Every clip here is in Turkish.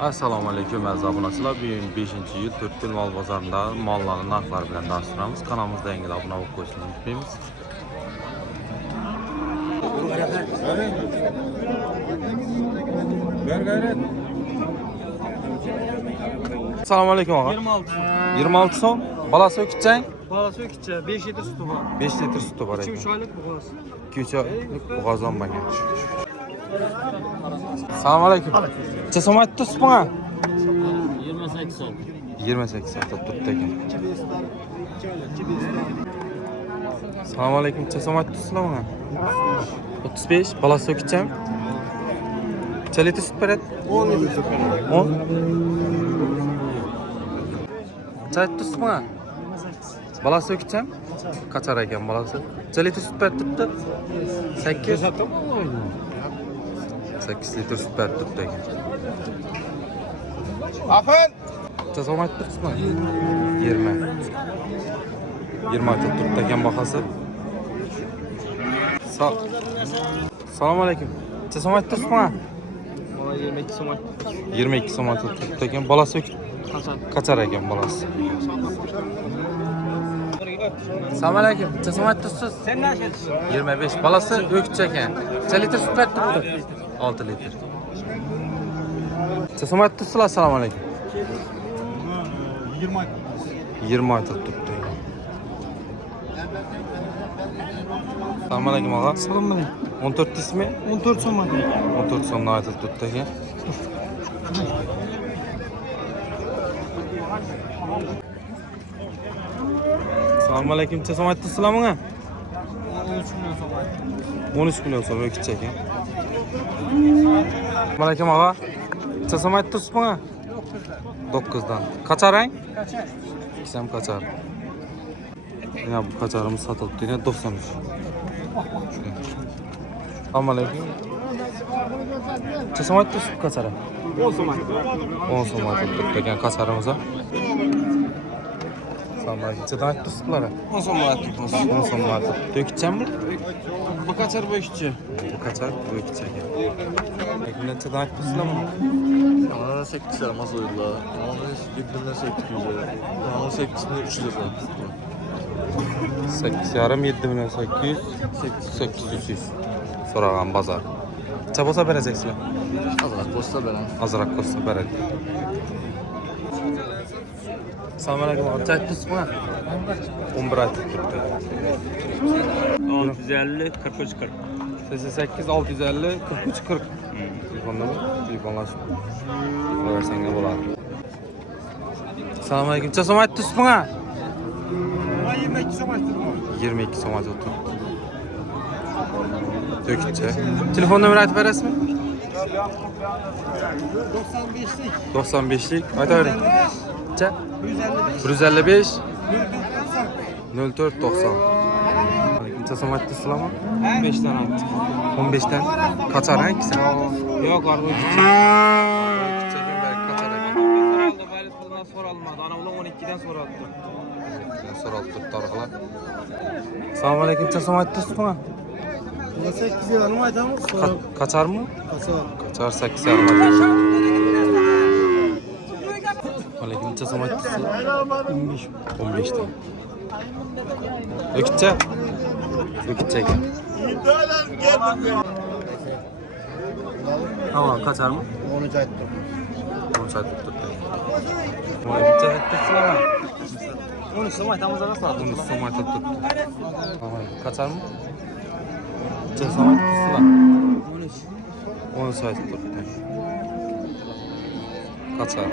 Assalomu alaykum aziz obunachilar. Bugun 5-yil To'rtko'l mol bozorida mollarning narxlari bilan tanishtiramiz. Kanalimizga yangi obuna bo'lib qo'yishni unutmaymiz. Assalomu alaykum og'a. 26 so'm. Balasi o'kichang? Balası ökütçe 5 litre sütü var. 5 litr suti bor ekan. 2-3 aylık bu balası. 2-3 oylik bo'g'ozon bo'lgan. Assalomu alaykum. Necha so'm aytdingiz bunga? 28 so'm. 28 so'm turibdi ekan. Assalomu alaykum. Necha so'm aytdingizlar bunga? 35. Balasi o'kicham? Necha litr sut beradi? 10 litre süt var. 10. Necha aytdingiz bunga? Balasi o'kicham? Qachar ekan balasi? Necha litr sut berib turibdi? 8. 8 litr sut berib turibdi ekan. Afın! Necha so'm aytdingizmi? 20. 20 aytib turibdi ekan bahasi. Assalomu alaykum. Necha so'm aytdingiz bunga? Bana 22 so'm. 22 so'm aytib turibdi ekan. Balasi qachar ekan balasi? Assalomu alaykum. Necha so'm aytdingiz? Sen ne yaşadın? 25. Balasi o'kicha ekan. Necha litr sut berib turibdi? 6 litr. Necha so'm aytdingizlar? Assalomu alaykum. 20 aytib turibdi. Assalomu alaykum og'a. Assalomu alaykum. 14 ismi? 14 so'm. 14 so'mdan aytib turibdi ekan. Assalomu alaykum. Necha so'm aytdingizlar bunga? 13 million so'm o'kicha ekan. Assalomu alaykum og'a. Necha so'm aytdingiz bunga? 9dan. Qacharang? Kaçar? İkisem kaçar. Ya bu kaçarımız satılıp yine 93. Assalomu alaykum. Necha so'm aytdingiz bu kaçara? 10 so'm. 10 so'm aytib turibdi ekan kaçarımıza. Assalomu alaykum. Nechadan aytdingiz bularga? 10 so'm aytdik. 10 so'm aytib. O'kichami? Bu kaçar bu işçi? Bu kaçar, bu o'kicha ekan. Nechadan aytdingizlar buni? Ana 8 lira mazoyla. Ana 7'den 800 lira. Ana 8'den 300 lira. 8,5 7 million 800 800 so'ragan bozor. Necha bo'lsa bereceksizlar? Azrak posta beren. Azroq bo'lsa beradi. Assalomu alaykum. Necha aytdingiz buna? 11 aytib turibdi. 650 43 40. 88 650 43 40. Telefonnami? Telefonlashib qo'yaversangiz bo'ladi. Assalomu alaykum. Necha so'm aytdingiz buna? 22 so'm aytdim. 22 so'm aytib turibdi. To'kicha. Telefon nomerini aytib berasizmi? 95'lik. 95'lik. Aytavering. Necha? 155. 155 0490. Necha so'm aytdingizlarmi? 5 tane attık. 15'ten kaçar hangisi? Yok araba Çekin belki kaçar ekan. soraldı. Bari pulundan soralmadı. Ana ulan 12'den soraldı. So'ralib turibdi orqalar. Assalomu alaykum. Necha so'm aytdingiz buna? 8 yarım aytamız. Kaçarmi? Kaçar. Kaçar 8 yarim aytdi. Alaykum. Necha so'm aytdingiz? 25. 15'ten. O'kicha? O'kicha ekan. Tamam, kaçarmi? 13 ayttım. 13 aytib turibdi. Necha aytdingizlar? 13 so'm aytamız nasıl aldı? 13 so'm aytib turibdi. Tamam, kaçarmi? Necha so'm aytdingizlar? 13. 13 aytib turibdi. Kaçar.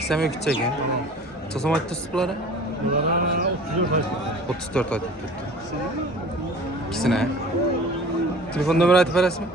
Sen o'kicha ekan. Necha so'm aytdingiz bularga? 34 aytib turibdi. İkisine. Telefon nomeri aytib berasizmi?